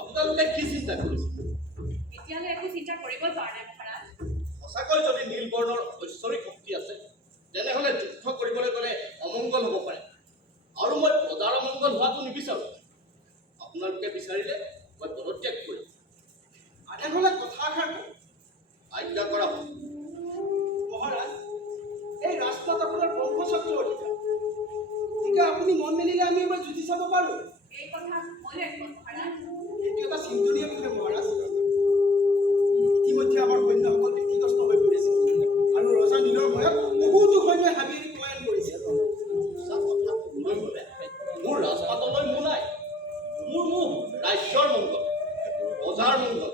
আপোনালোকে কি চিন্তা কৰিছে? এতিয়ালৈ একো চিন্তা কৰিব পৰা নাই মহাৰাজ। সঁচাকৈ যদি নীলবৰ্ণৰ ঐশ্বৰিক শক্তি আছে তেনেহ'লে যুদ্ধ কৰিবলৈ গ'লে অমংগল হ'ব পাৰে, আৰু মই প্ৰজাৰ অমংগল হোৱাটো নিবিচাৰোঁ। আপোনালোকে বিচাৰিলে মই পদত্যাগ কৰিম। তেনেহ'লে কথাষাৰ আজ্ঞা কৰা হ'ব। মহাৰাজ, এই ৰাস্তাত আপোনাৰ বংশচক্ৰ অধিকাৰ, গতিকে আপুনি মন মেলিলে আমি এবাৰ যুঁজি চাব পাৰোঁ। এই কথা মইও একমত মহাৰাজ। এইটো এটা চিন্তনীয় বিষয় মহাৰাজ। ইতিমধ্যে আমাৰ সৈন্যসকল ভীতিগ্ৰস্ত হৈ পৰিছে আৰু ৰজা নীলৰ ভয়ত বহুতো সৈন্যই হাবি এৰি পলায়ন কৰিছে। সঁচা কথা ক'বলৈ গ'লে মোৰ ৰাজপাটলৈ মোৰ নাই। মোৰ ৰাজ্যৰ মংগল, প্ৰজাৰ মংগল,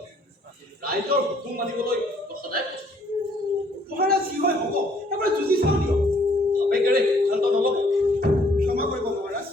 ৰাইজৰ হুকুম মানিবলৈ সদায় প্ৰস্তুত। মহাৰাজ যি হয় হ'ব, এবাৰ যুঁজি চাওঁ দিয়ক। আবেগেৰে সিদ্ধান্ত নল'ব। ক্ষমা কৰিব মহাৰাজ।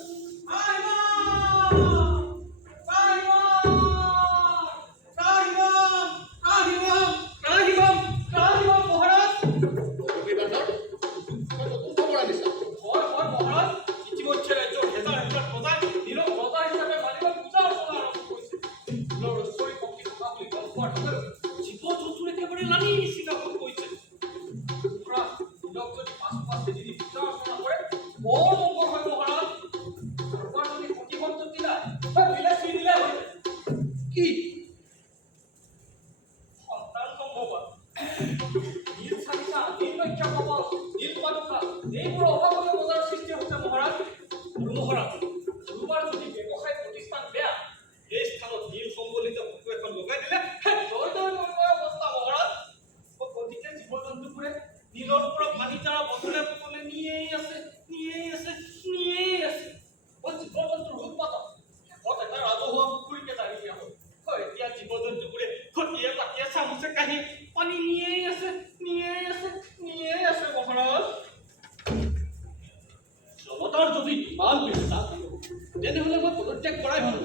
তেনেহ'লে মই পদত্যাগ কৰাই ভাল।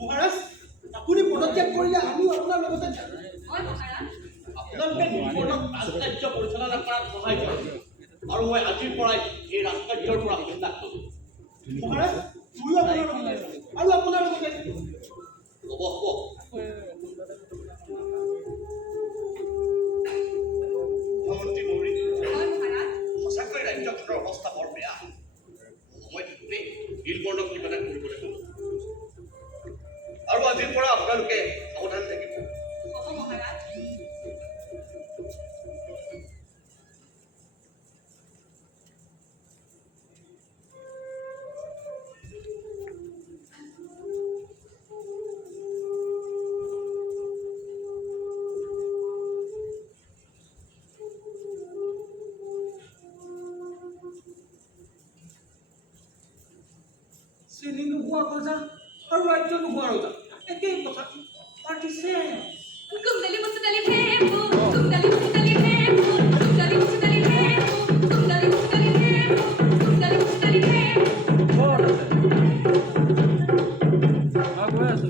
মহাৰাজ, আপুনি পদত্যাগ কৰিলে আমিও আপোনাৰ লগতে যাম। আপোনালোকে নীলবৰ্ণক ৰাজকাৰ্য পৰিচালনা কৰাত সহায় কৰে, আৰু মই আজিৰ পৰাই এই ৰাজকাৰ্যৰ পৰা চিন্তা কৰোঁ। মহাৰাজ, ময়ো আপোনাৰ লগতে যাম আৰু আপোনাৰ লগতে হ'ব। মহামন্ত্ৰী মৌৰী, সঁচাকৈ ৰাজ্যখনৰ অৱস্থা বৰ বেয়া। সময় থাকোঁতেই নীলবৰ্ণক কিবা এটা কৰিবলৈ হ'ল, আৰু আজিৰ পৰা আপোনালোকে সাৱধান থাকিব। চিনি নোহোৱা ৰজা আৰু ৰাজ্য নোহোৱা ৰজা একেই কথা পাতিছে। কুমদলি মুছদলি ভেপু, কুমদলি মুছদলি ভেপু, কুমদলি মুছদলি ভেপু, কুমদলি মুছদলি ভেপু, কুমদলি মুছদলি ভেপু। আগৈ আছে